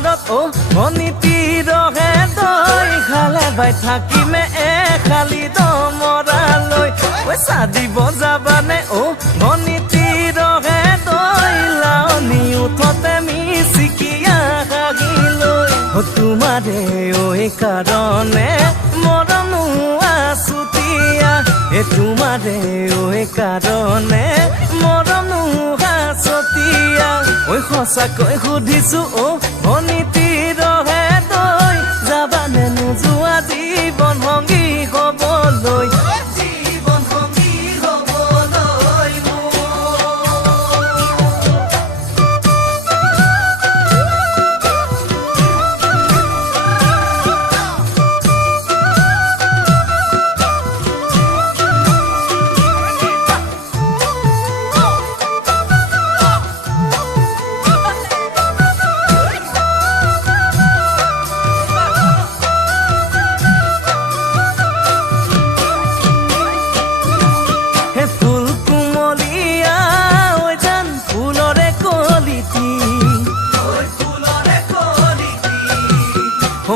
পাৰত অনিতি ৰহে তই খালে বাই থাকিমে খালি দমৰালৈ পইচা দিব যাবানে অনিতি ৰহে তই লাৱনি উঠতে মিচিকিয়া হাগিলৈ তোমাৰে কাৰণে মৰমো আছুতীয়া তোমাৰে কাৰণে মৰমো আছতীয়া সঁচাকৈ সুধিছো অনিতি ৰহে তই যাবানে নোযোৱা জীৱন সংগী হ'বলৈ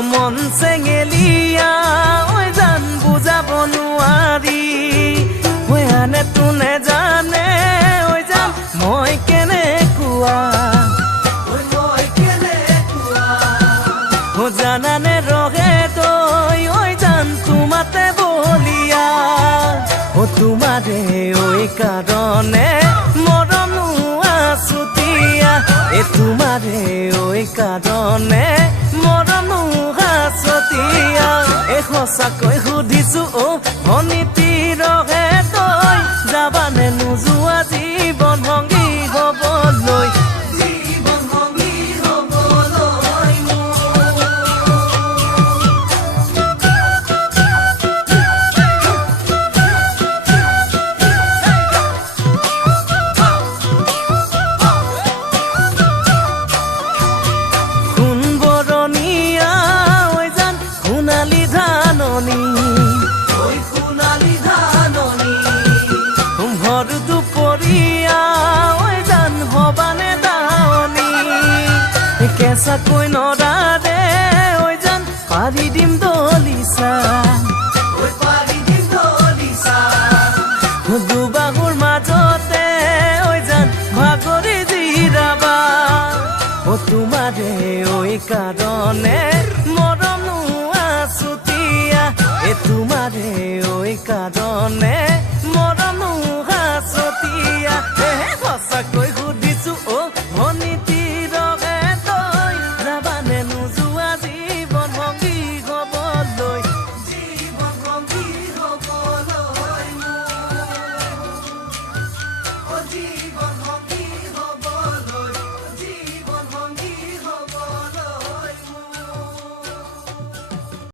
মন চেঙেলিয়া জান বুজাব নোৱাৰি আনে তোনে জানে জান মই কেনেকুৱা জানানে ৰহে তই জান তোমাতে বলিয়া তোমাৰে কাৰণে মৰমো আছুতীয়া তোমাৰে কাৰণে মৰমো আছতীয়া সঁচাকৈ সুধিছো অনিতি ৰহে তই যাবানে নোযোৱা জীৱন সংগী হ'বলৈ ভৰ দুপৰীয়া জান হবানে দাৱনী কেঁচাকৈ নৰাৰে জান পাৰি দিম দলিচা দুবাহুৰ মাজতে জান ভাগৰি জিৰাবা তোমাৰে কাৰণে মৰমো আছুতীয়া তোমাৰে কাৰণে